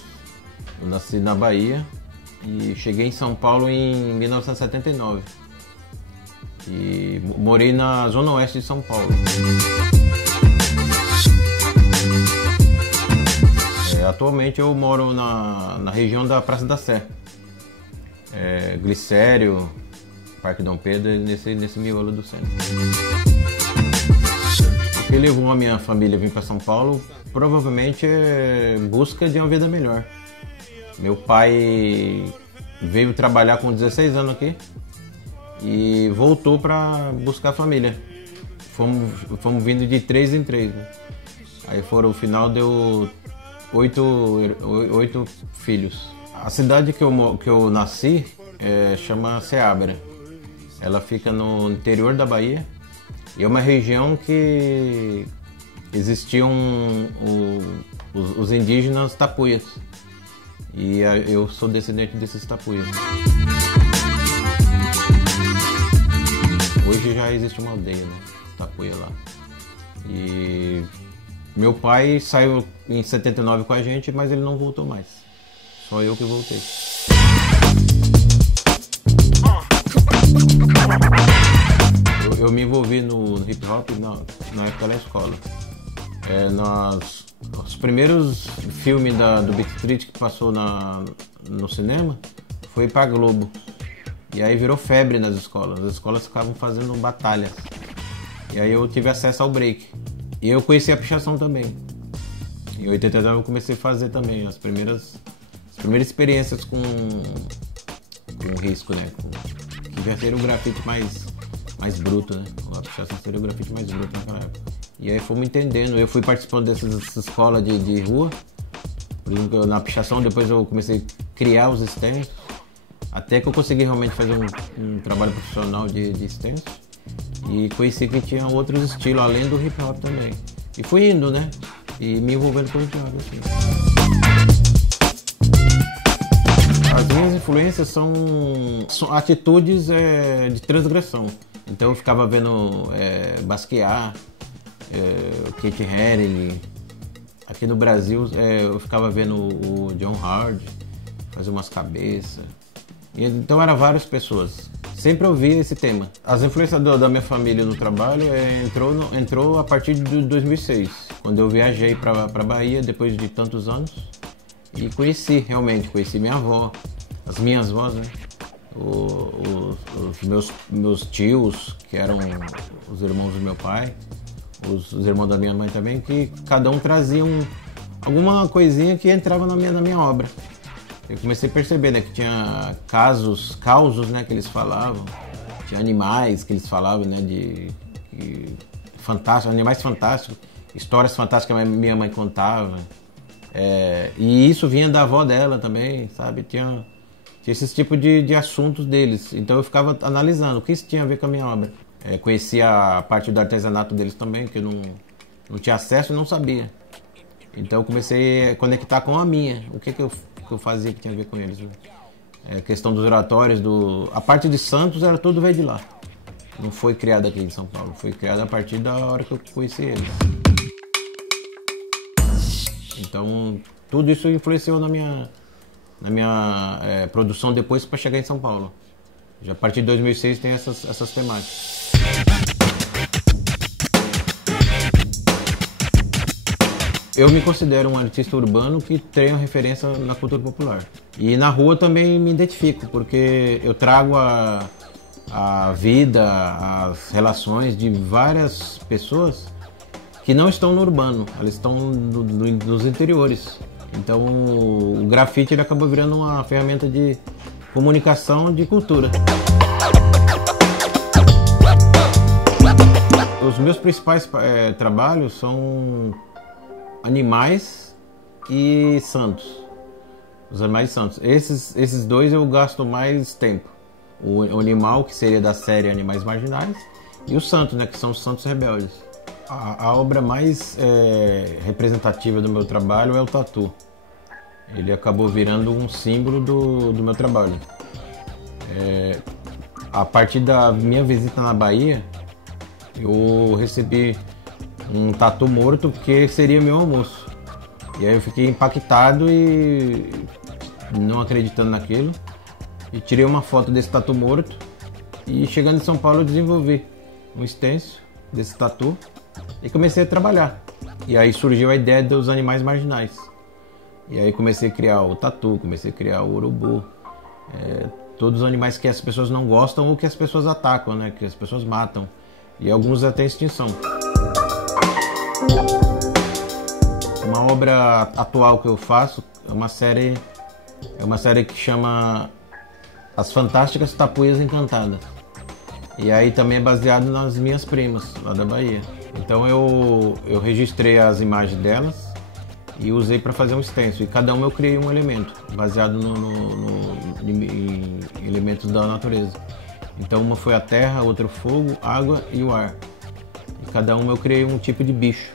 Eu nasci na Bahia e cheguei em São Paulo em 1979. E morei na zona oeste de São Paulo. Atualmente eu moro na região da Praça da Sé. Glicério, Parque Dom Pedro, nesse miolo do centro. O que levou a minha família a vir para São Paulo provavelmente é busca de uma vida melhor. Meu pai veio trabalhar com 16 anos aqui e voltou para buscar a família. Fomos vindo de 3 em 3. Né? Aí no final deu 8 filhos. A cidade que eu nasci chama Seabra. Ela fica no interior da Bahia e é uma região que existiam os indígenas tapuias. E eu sou descendente desses tapuias. Hoje já existe uma aldeia, né? Tapuia lá. E meu pai saiu em 79 com a gente, mas ele não voltou mais. Só eu que voltei. Eu me envolvi no hip hop na época da escola. Os primeiros filmes do Beat Street que passou no cinema foi pra Globo. E aí virou febre nas escolas. As escolas ficavam fazendo batalhas. E aí eu tive acesso ao break. E eu conheci a pichação também. Em 89 eu comecei a fazer também as primeiras experiências com risco, né? Que já seria o grafite mais bruto, né? A pichação seria o grafite mais bruto naquela época. E aí fomos entendendo, eu fui participando dessas escolas de rua, por exemplo, na pichação, depois eu comecei a criar os stencils, até que eu consegui realmente fazer um trabalho profissional de stencils, e conheci que tinha outros estilos, além do hip hop também. E fui indo, né, e me envolvendo com o hip hop, assim. As minhas influências são atitudes de transgressão, então eu ficava vendo Basquiat, Keith Haring. Aqui no Brasil eu ficava vendo o John Hard fazer umas cabeças. Então eram várias pessoas. Sempre ouvia esse tema. As influências da minha família no trabalho entrou a partir de 2006, quando eu viajei para Bahia depois de tantos anos e conheci minha avó, as minhas avós, né? Os meus tios, que eram os irmãos do meu pai, os irmãos da minha mãe também, que cada um trazia alguma coisinha que entrava na minha obra. Eu comecei a perceber, né, que tinha causos, né, que eles falavam, tinha animais que eles falavam, né, fantásticos, animais fantásticos, histórias fantásticas que a minha mãe contava. E isso vinha da avó dela também, sabe? Tinha esses tipos de assuntos deles. Então eu ficava analisando o que isso tinha a ver com a minha obra. Conhecia a parte do artesanato deles também, que eu não tinha acesso e não sabia. Então eu comecei a conectar com a minha. O que eu fazia que tinha a ver com eles. Né? A questão dos oratórios, a parte de Santos era tudo veio de lá. Não foi criada aqui em São Paulo, foi criada a partir da hora que eu conheci eles. Então tudo isso influenciou na minha produção depois para chegar em São Paulo. Já a partir de 2006 tem essas temáticas. Eu me considero um artista urbano que tenho referência na cultura popular. E na rua também me identifico, porque eu trago a vida, as relações de várias pessoas que não estão no urbano, elas estão nos interiores. Então o grafite ele acabou virando uma ferramenta de comunicação de cultura. Os meus principais trabalhos são animais e santos. Os animais e santos. Esses dois eu gasto mais tempo. O animal, que seria da série Animais Marginais, e o santo, né, que são os santos rebeldes. A obra mais representativa do meu trabalho é o tatu. Ele acabou virando um símbolo do meu trabalho. A partir da minha visita na Bahia, eu recebi um tatu morto que seria meu almoço. E aí eu fiquei impactado e não acreditando naquilo. E tirei uma foto desse tatu morto. E chegando em São Paulo eu desenvolvi um stencil desse tatu e comecei a trabalhar. E aí surgiu a ideia dos animais marginais. E aí comecei a criar o tatu, comecei a criar o urubu. Todos os animais que as pessoas não gostam ou que as pessoas atacam, né? Que as pessoas matam. E alguns até extinção. Uma obra atual que eu faço é uma série que chama As Fantásticas Tapuias Encantadas. E aí também é baseado nas minhas primas, lá da Bahia. Então eu registrei as imagens delas e usei para fazer um stencil. E cada uma eu criei um elemento, baseado em elementos da natureza. Então uma foi a terra, outra o fogo, água e o ar. E cada uma eu criei um tipo de bicho.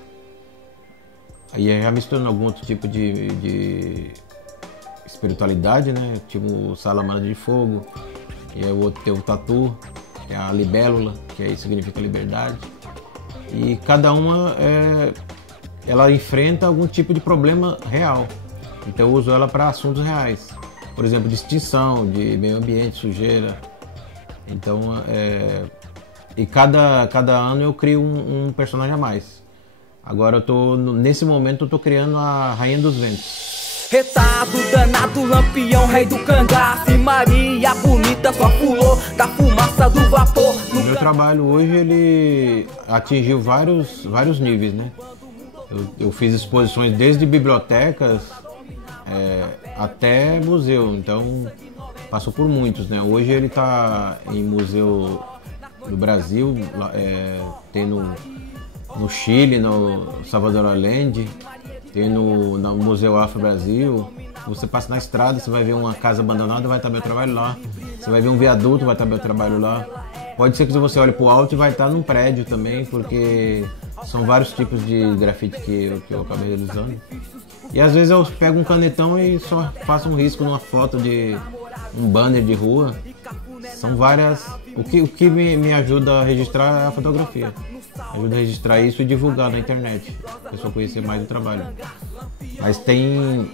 Aí já misturando algum outro tipo de espiritualidade, né? Tipo salamandra de fogo. E aí o outro tem o tatu, que é a libélula, que aí significa liberdade. E cada uma ela enfrenta algum tipo de problema real. Então eu uso ela para assuntos reais. Por exemplo, de extinção, de meio ambiente, sujeira. Então, e cada ano eu crio um personagem a mais. Agora nesse momento eu tô criando a Rainha dos Ventos. Retado, danado, lampião, rei do cangaço, Maria bonita, só pulou da fumaça do vapor. O meu trabalho hoje ele atingiu vários níveis, né? Eu fiz exposições desde bibliotecas até museu, então passou por muitos, né? Hoje ele está em museu do Brasil, tem no Chile, no Salvador Allende, tem no Museu Afro Brasil. Você passa na estrada, você vai ver uma casa abandonada, vai estar meu trabalho lá. Você vai ver um viaduto, vai estar meu trabalho lá. Pode ser que você olhe para o alto e vai estar num prédio também, porque são vários tipos de grafite que eu acabei realizando. E às vezes eu pego um canetão e só faço um risco numa foto de um banner de rua. São várias. O que me ajuda a registrar é a fotografia. Ajuda a registrar isso e divulgar na internet, a pessoa conhecer mais o trabalho. Mas tem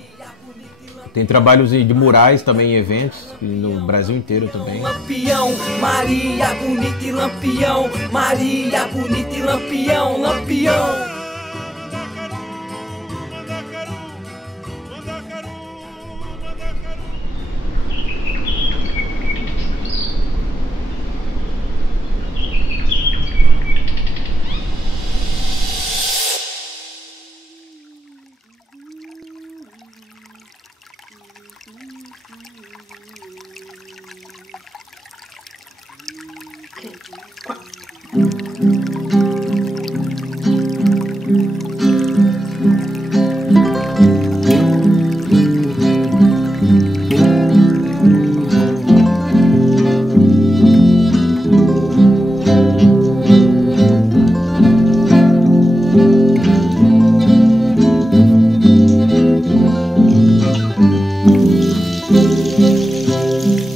trabalhos de murais também em eventos, no Brasil inteiro também. Lampião, Maria bonita e lampião, Maria bonita e lampião, lampião.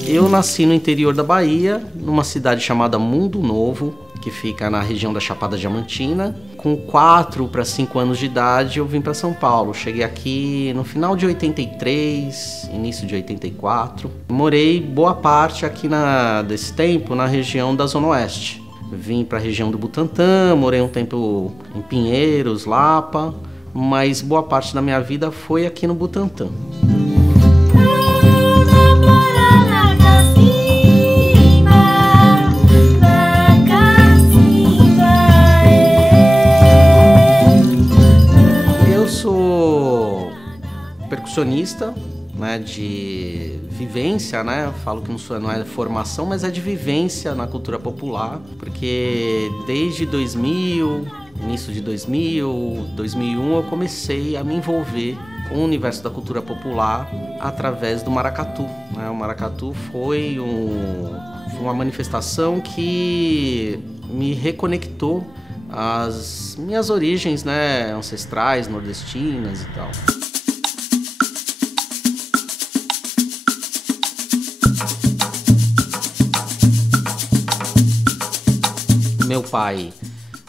Eu nasci no interior da Bahia, numa cidade chamada Mundo Novo, que fica na região da Chapada Diamantina. Com 4 para 5 anos de idade eu vim para São Paulo. Cheguei aqui no final de 83, início de 84. Morei boa parte aqui desse tempo na região da Zona Oeste. Vim para a região do Butantã, morei um tempo em Pinheiros, Lapa, mas boa parte da minha vida foi aqui no Butantã. Percussionista, né, de vivência, né? Falo que não é formação, mas é de vivência na cultura popular, porque desde 2000, início de 2000, 2001, eu comecei a me envolver com o universo da cultura popular através do maracatu, né? O maracatu foi uma manifestação que me reconectou às minhas origens, né, ancestrais, nordestinas e tal. Meu pai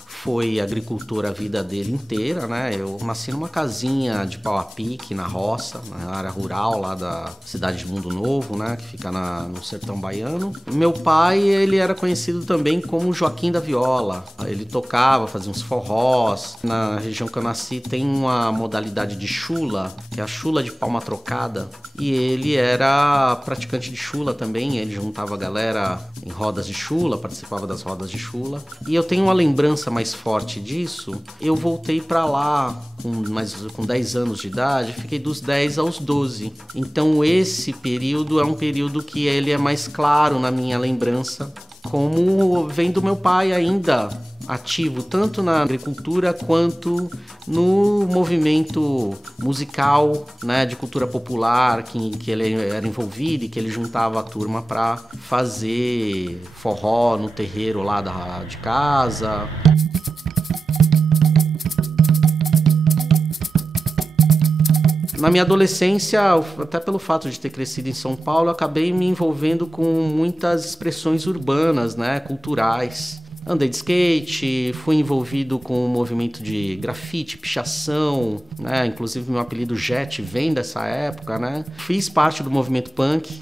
foi agricultor a vida dele inteira, né? Eu nasci numa casinha de pau a pique, na roça, na área rural lá da cidade de Mundo Novo, né? Que fica no sertão baiano. Meu pai, ele era conhecido também como Joaquim da Viola. Ele tocava, fazia uns forrós. Na região que eu nasci tem uma modalidade de chula, que é a chula de palma trocada. E ele era praticante de chula também. Ele juntava a galera em rodas de chula, participava das rodas de chula. E eu tenho uma lembrança mais forte disso. Eu voltei para lá com 10 anos de idade, fiquei dos 10 aos 12. Então esse período é um período que ele é mais claro na minha lembrança, como vem do meu pai ainda ativo, tanto na agricultura quanto no movimento musical, né, de cultura popular, que ele era envolvido e que ele juntava a turma para fazer forró no terreiro lá de casa. Na minha adolescência, até pelo fato de ter crescido em São Paulo, eu acabei me envolvendo com muitas expressões urbanas, né, culturais. Andei de skate, fui envolvido com o movimento de grafite, pichação, né? Inclusive meu apelido Jet vem dessa época, né? Fiz parte do movimento punk,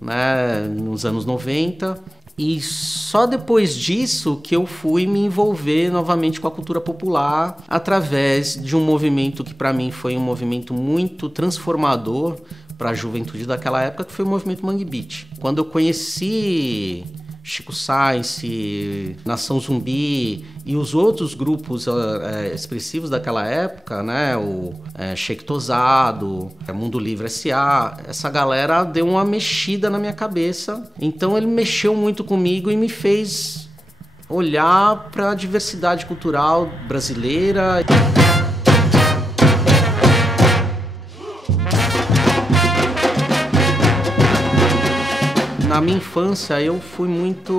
né, nos anos 90. E só depois disso que eu fui me envolver novamente com a cultura popular através de um movimento que para mim foi um movimento muito transformador para a juventude daquela época, que foi o movimento Mangue Beat. Quando eu conheci Chico Science, Nação Zumbi e os outros grupos expressivos daquela época, né, o Shake Tosado, Mundo Livre S.A., essa galera deu uma mexida na minha cabeça. Então ele mexeu muito comigo e me fez olhar para a diversidade cultural brasileira. Na minha infância eu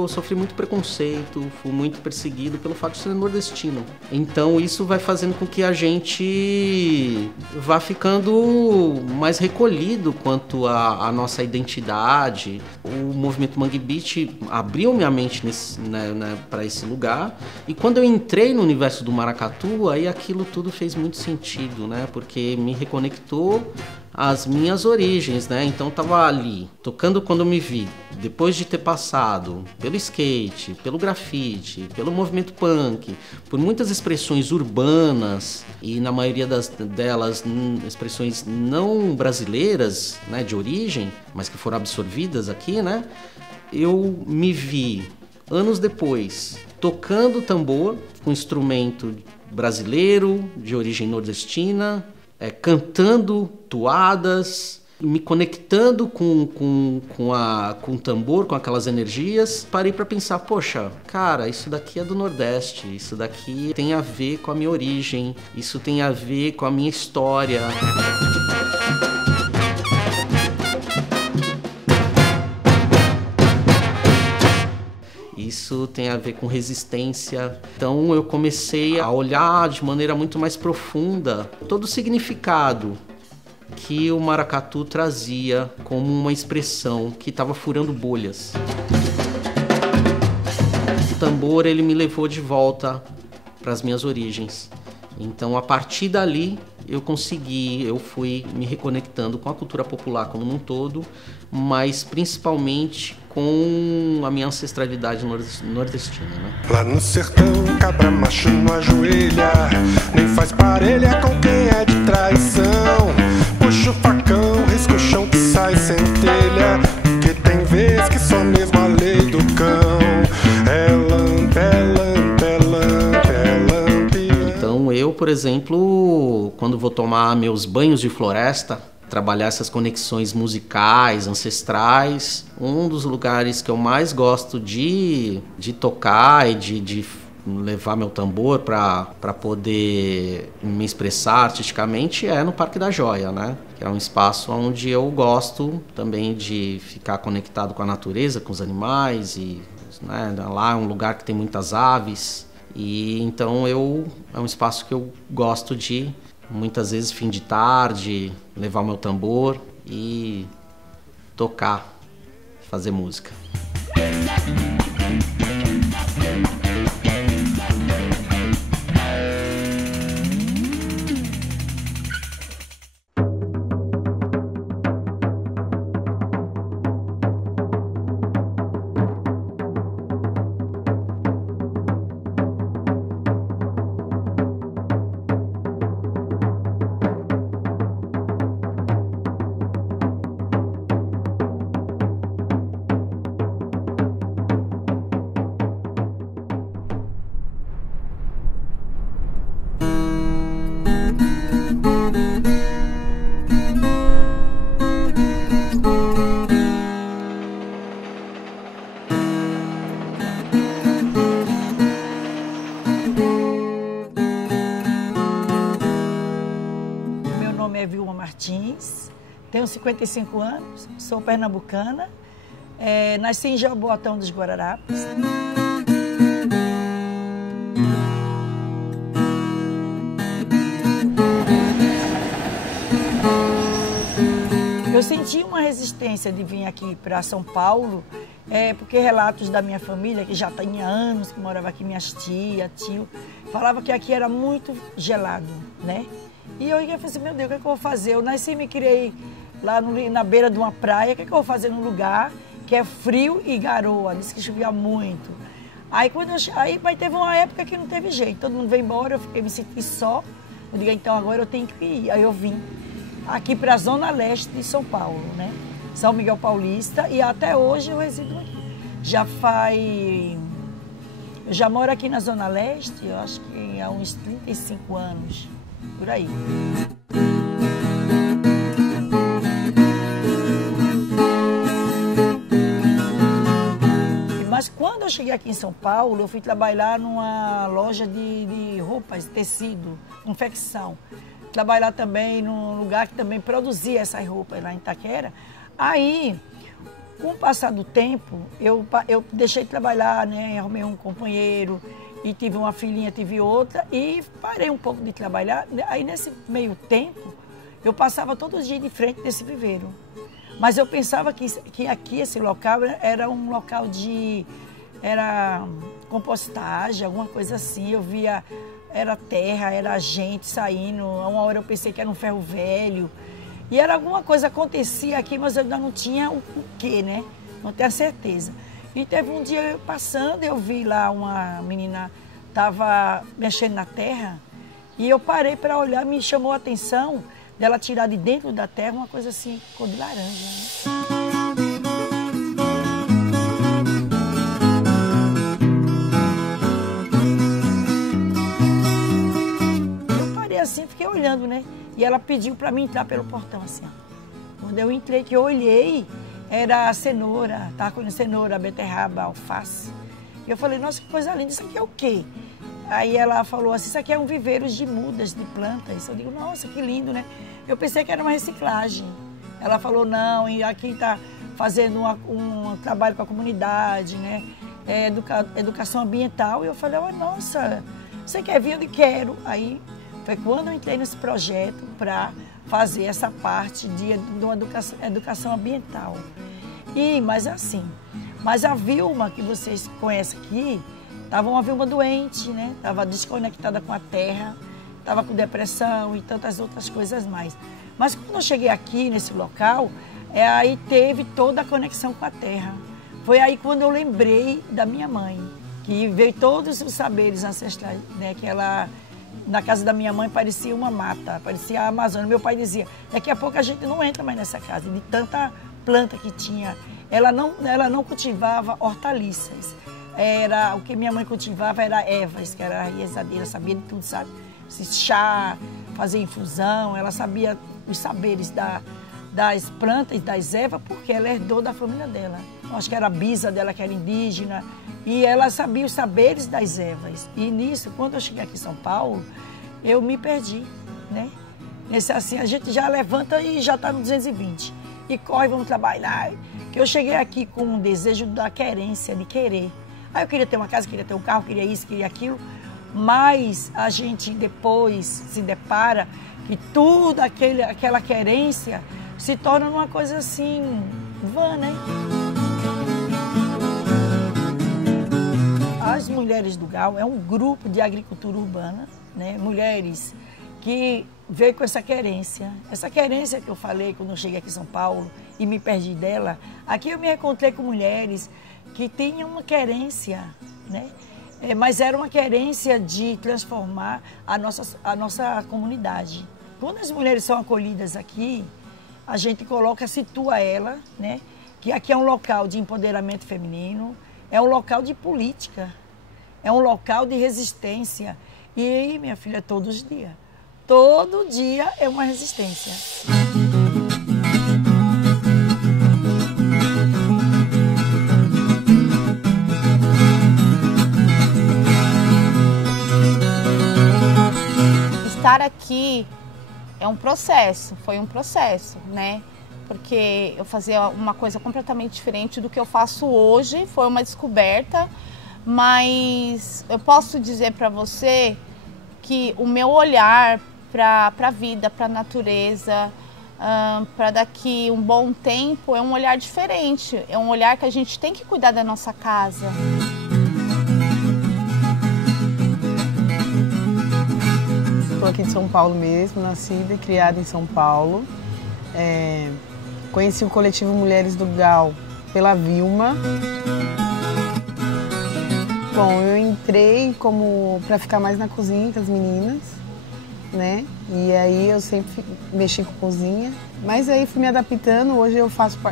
sofri muito preconceito, fui muito perseguido pelo fato de ser nordestino. Então isso vai fazendo com que a gente vá ficando mais recolhido quanto à nossa identidade. O movimento Mangue Beat abriu minha mente para esse lugar. E quando eu entrei no universo do maracatu, aí aquilo tudo fez muito sentido, né? Porque me reconectou às minhas origens, né? Então eu tava ali, tocando quando eu me vi, depois de ter passado pelo skate, pelo grafite, pelo movimento punk, por muitas expressões urbanas e na maioria delas expressões não brasileiras, né, de origem, mas que foram absorvidas aqui, né? Eu me vi, anos depois, tocando tambor com instrumento brasileiro, de origem nordestina, cantando toadas, me conectando com o tambor, com aquelas energias, parei para pensar, poxa, cara, isso daqui é do Nordeste, isso daqui tem a ver com a minha origem, isso tem a ver com a minha história. Isso tem a ver com resistência. Então eu comecei a olhar de maneira muito mais profunda todo o significado que o maracatu trazia como uma expressão que estava furando bolhas. O tambor, ele me levou de volta para as minhas origens. Então, a partir dali, eu fui me reconectando com a cultura popular como um todo, mas principalmente com a minha ancestralidade nordestina, né? Lá no sertão, cabra macho não ajoelha, nem faz parelha com quem é de traição. Puxa o facão, risca o chão que sai centelha, que tem vez que só mesmo a lei do cão é lampe, é lampe, é lampe, é lampe. Então eu, por exemplo, quando vou tomar meus banhos de floresta, trabalhar essas conexões musicais, ancestrais, um dos lugares que eu mais gosto de tocar e de levar meu tambor para poder me expressar artisticamente é no Parque da Joia, né? Que é um espaço onde eu gosto também de ficar conectado com a natureza, com os animais, e né, lá é um lugar que tem muitas aves, e então é um espaço que eu gosto de, muitas vezes fim de tarde, levar o meu tambor e tocar, fazer música. Tenho 55 anos, sou pernambucana, nasci em Jaboatão dos Guararapes. Eu senti uma resistência de vir aqui para São Paulo, porque relatos da minha família, que já tinha anos que morava aqui, minhas tias, tio, falava que aqui era muito gelado, né? E eu ia fazer, meu Deus, o que é que eu vou fazer? Eu nasci e me criei lá na beira de uma praia, o que é que eu vou fazer num lugar que é frio e garoa? Disse que chovia muito. Aí mas teve uma época que não teve jeito, todo mundo veio embora, eu me senti só. Eu digo, então agora eu tenho que ir. Aí eu vim aqui para a Zona Leste de São Paulo, né? São Miguel Paulista, e até hoje eu resido aqui. Eu já moro aqui na Zona Leste, eu acho que há uns 35 anos, por aí. Mas quando eu cheguei aqui em São Paulo, eu fui trabalhar numa loja de roupas, tecido, confecção. Trabalhar também num lugar que também produzia essas roupas lá em Itaquera. Aí, com o passar do tempo, eu deixei de trabalhar, né? Arrumei um companheiro e tive uma filhinha, tive outra, e parei um pouco de trabalhar. Aí, nesse meio tempo, eu passava todos os dias de frente desse viveiro. Mas eu pensava que aqui, esse local, era um local era compostagem, alguma coisa assim. Eu via, era terra, era gente saindo. Uma hora eu pensei que era um ferro velho. E era alguma coisa que acontecia aqui, mas eu ainda não tinha o quê, né? Não tenho certeza. E teve um dia passando, eu vi lá uma menina, estava mexendo na terra, e eu parei para olhar, me chamou a atenção dela tirar de dentro da terra uma coisa assim, cor de laranja, né? Eu parei assim, fiquei olhando, né? E ela pediu para mim entrar pelo portão, assim, ó. Quando eu entrei, que eu olhei, era a cenoura, estava com cenoura, beterraba, alface. E eu falei, nossa, que coisa linda, isso aqui é o quê? Aí ela falou assim, isso aqui é um viveiro de mudas, de plantas. Eu digo, nossa, que lindo, né? Eu pensei que era uma reciclagem. Ela falou, não, e aqui está fazendo um trabalho com a comunidade, né? Educação ambiental. E eu falei, oh, nossa, você quer vir? Eu disse, quero. Aí foi quando eu entrei nesse projeto para fazer essa parte de uma educação ambiental. Mas assim, mas a Vilma, que vocês conhecem aqui, estava uma Vilma doente, né? Estava desconectada com a terra, estava com depressão e tantas outras coisas mais. Mas quando eu cheguei aqui nesse local, aí teve toda a conexão com a terra. Foi aí quando eu lembrei da minha mãe, que veio todos os saberes ancestrais, né? Que ela, na casa da minha mãe, parecia uma mata, parecia a Amazônia. Meu pai dizia, daqui a pouco a gente não entra mais nessa casa, de tanta planta que tinha. Ela não cultivava hortaliças. O que minha mãe cultivava era ervas, que era rezadeira, sabia de tudo, sabe? Chá, fazer infusão, ela sabia os saberes das plantas e das ervas, porque ela herdou da família dela. Acho que era a bisa dela, que era indígena, e ela sabia os saberes das ervas. E nisso, quando eu cheguei aqui em São Paulo, eu me perdi, né? Nesse assim, a gente já levanta e já está no 220. E corre, vamos trabalhar. Que eu cheguei aqui com um desejo da querência, de querer. Aí eu queria ter uma casa, queria ter um carro, queria isso, queria aquilo. Mas a gente depois se depara que tudo aquela querência se torna uma coisa assim, vã, né? As Mulheres do Gal é um grupo de agricultura urbana, né? Mulheres que veio com essa querência. Essa querência que eu falei quando eu cheguei aqui em São Paulo e me perdi dela, aqui eu me encontrei com mulheres que tinham uma querência, né? Mas era uma querência de transformar a nossa comunidade. Quando as mulheres são acolhidas aqui, a gente situa ela, né? Que aqui é um local de empoderamento feminino, é um local de política, é um local de resistência. E, minha filha, todos os dias. Todo dia é uma resistência. Estar aqui é um processo, foi um processo, né? Porque eu fazia uma coisa completamente diferente do que eu faço hoje, foi uma descoberta, mas eu posso dizer para você que o meu olhar para a vida, para a natureza, para daqui um bom tempo, é um olhar diferente, é um olhar que a gente tem que cuidar da nossa casa. Estou aqui de São Paulo mesmo, nascida e criada em São Paulo. Conheci o coletivo Mulheres do Gal pela Vilma. Bom, eu entrei para ficar mais na cozinha com as meninas, né? E aí eu sempre mexi com cozinha, mas aí fui me adaptando. Hoje eu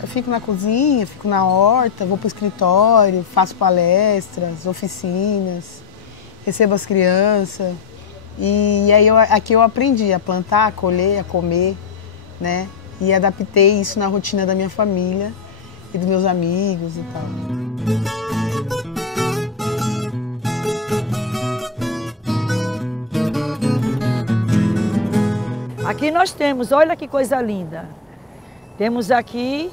fico na cozinha, fico na horta, vou para o escritório, faço palestras, oficinas, recebo as crianças. E aí aqui eu aprendi a plantar, a colher, a comer, né? E adaptei isso na rotina da minha família e dos meus amigos e tal. Aqui nós temos, olha que coisa linda. Temos aqui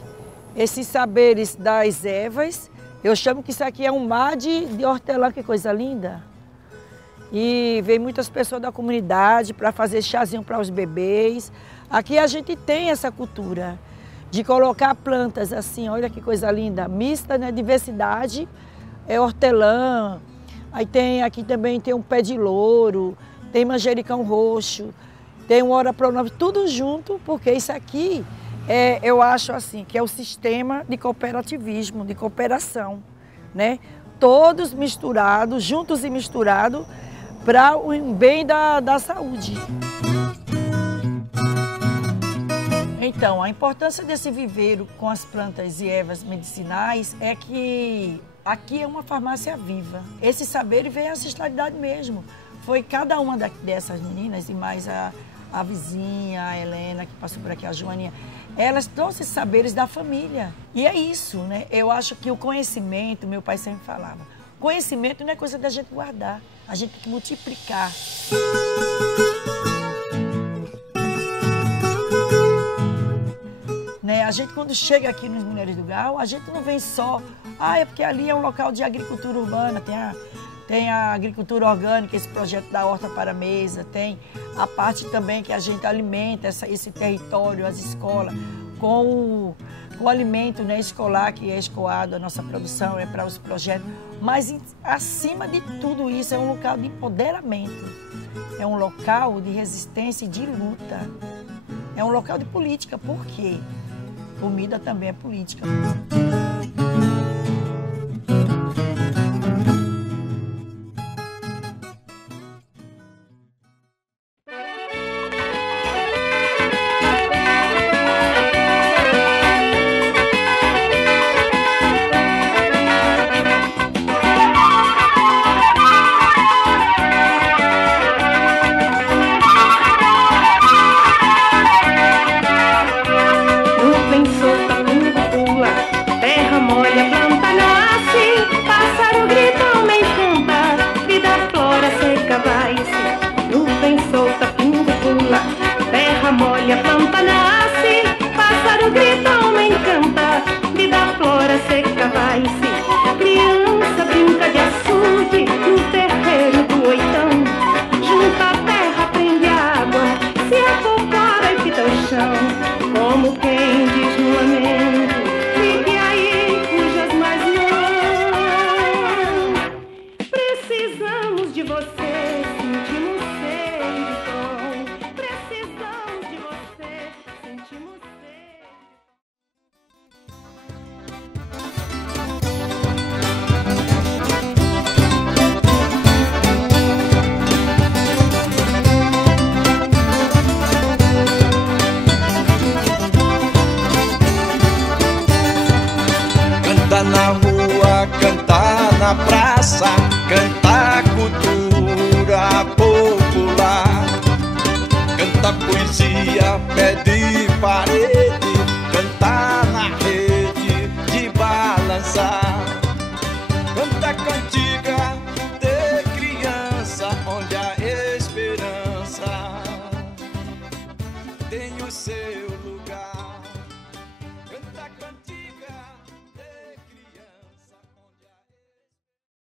esses saberes das ervas. Eu chamo que isso aqui é um mar de hortelã, que coisa linda. E vem muitas pessoas da comunidade para fazer chazinho para os bebês. Aqui a gente tem essa cultura de colocar plantas assim, olha que coisa linda, mista, né? Diversidade, hortelã. Aí aqui também tem um pé de louro, tem manjericão roxo, tem um ora pronome, tudo junto, porque isso aqui eu acho assim, que é o sistema de cooperativismo, de cooperação, né? Todos misturados, juntos e misturados, para o bem da saúde. Então, a importância desse viveiro com as plantas e ervas medicinais é que aqui é uma farmácia viva. Esse saber vem a ancestralidade mesmo. Foi cada uma dessas meninas e mais a vizinha, a Helena, que passou por aqui, a Joaninha, elas trouxeram esses saberes da família. E é isso, né? Eu acho que o conhecimento, meu pai sempre falava, conhecimento não é coisa da gente guardar, a gente tem que multiplicar. Né? A gente, quando chega aqui nos Minérios do Galo, a gente não vem só, é porque ali é um local de agricultura urbana, tem a agricultura orgânica, esse projeto da Horta para a Mesa, tem a parte também que a gente alimenta esse território, as escolas, com o alimento, né, escolar que é escoado, a nossa produção é para os projetos. Mas, acima de tudo isso, é um local de empoderamento, é um local de resistência e de luta, é um local de política. Por quê? Comida também é política. Na rua, cantar na praça, cantar cultura popular, cantar poesia, pé de parede, cantar na rede de balançar, cantar cantiga de criança, onde a esperança tem o seu lugar.